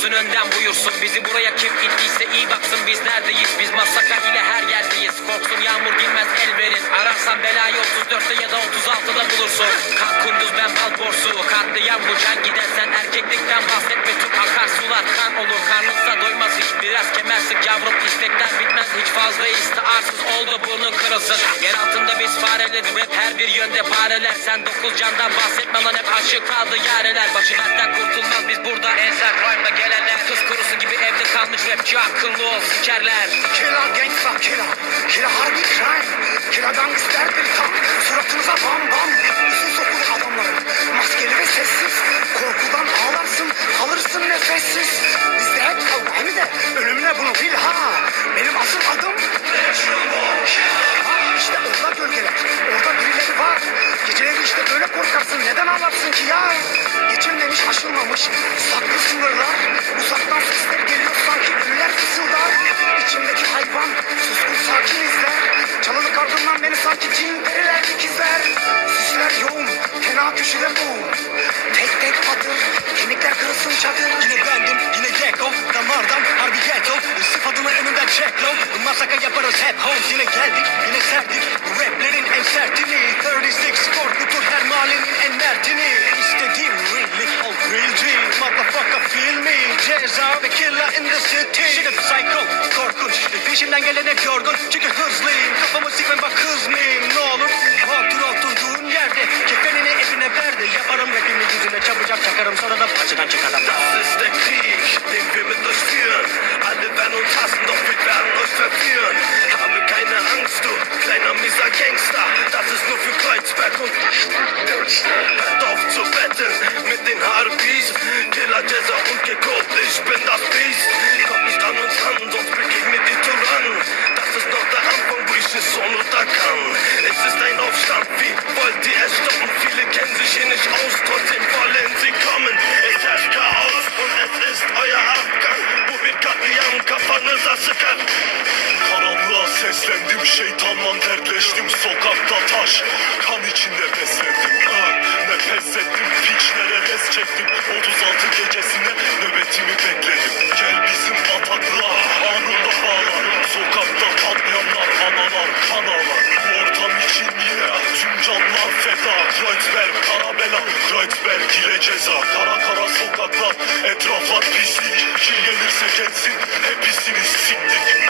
götürsün önden buyursun. Bizi buraya kim ittiyse iyi baksın, biz neredeyiz? Biz Masaka ile her yerdeyiz. Korksun yağmur girmez el verin. Ararsan belayı 34'te ya da 36'da bulursun. Kalk kunduz ben bal porsuğu. Katliam bu can gidersen erkeklikten bahsetme. Tüm akarsular kan olur. Karnınsa doymaz hiç. Biraz kemer sık yavrum, istekler bitmez. Hiç fazla istiharsız oldu burnun kırılsın. Yer altında biz fareledik. Hep her bir yönde pareler. Sen 9 candan bahsetme lan, hep aşık kaldı yareler. Başı dertten kurtulmaz biz burada enser prime'la gelenler. Kız kurusu gibi evde kalmış rapçi, akıllı ol sikerler. Killa gangsta killa. Killa harbi crime. Killa gangsterdir tam. Suratınıza bam bam. Üstü sokulu adamların. Maskeli ve sessiz. Korkudan ağlarsın. Kalırsın nefessiz. Bizde hep kaldı. Hem de ölümüne bunu bil ha. Benim asıl adım. Ha, işte orada gölgeler. Orada birileri var. Geceleri işte böyle korkarsın. Neden ağlarsın ki ya? Geçilmemiş, aşılmamış. Saklı sınırlar. Uzaktan sesler geliyor sanki ölüler fısıldar. İçimdeki hayvan suskun sakin izler. Çalılık ardından beni sanki cin periler dikizler. Sisler yoğun, fena köşede boğum. Tek tek batır, kemikler kırılsın çadır. Yine bendim, yine Gekko, damardan harbi ghetto. Sıfatını önünden check low, masaka yaparız hep homes. Yine geldik, yine serdik, raplerin en sertini. 36 korkutur her mahallenin en mertini. İstediğim really all real G, motherfucker feel me. Ceza ve killa in the city. Şirin psycho, korkunç, peşimden gelen hep yorgun. Çünkü hızlıyım, kafamı sikmem bak kızmayayım. Ne olur, otur oturduğun yerde. Kefenini evine verdi, yaparım rapimi yüzüne çabucak çakarım. Sonra da paçadan çıkarım. Das ist der Krieg, den wir mit euch führen. Alle werden uns hassen, doch wir werden euch verführen. Habe keine Angst, du kleiner mieser Gangster. Das ist nur für Kreuzberg und hört auf zu betteln mit den Harpies. Killer, Jazzer und gekocht, ich bin das Biest. Kommt nicht an uns ran, sonst begegnet die Tyrannen. Das ist noch der Anfang, wo ich es so unter kann. Es ist ein Aufstand, wie wollt ihr es stoppen? Viele kennen sich hier nicht aus, trotzdem wollen sie kommen. Es herrscht Chaos und es ist euer Abgang. Bu bir katliam, kafanıza sıkar. Karanlığa seslendim, şeytanla dertleştim. Sokakta taş, kan içinde beslendim. Nefes ettim, piçlere res çektim. 36 gecesine nöbetimi bekledim. Gel bizim bataklığa, anında bağlar. Sokakta patlayanlar, analar, kanalar. Bu ortam için yine tüm canlar feda. Kreuzberg, Karabela, Kreuzberg ile ceza. Kara kara sokaklar, etraflar pislik. Kim gelirse gelsin, hepsini siktik.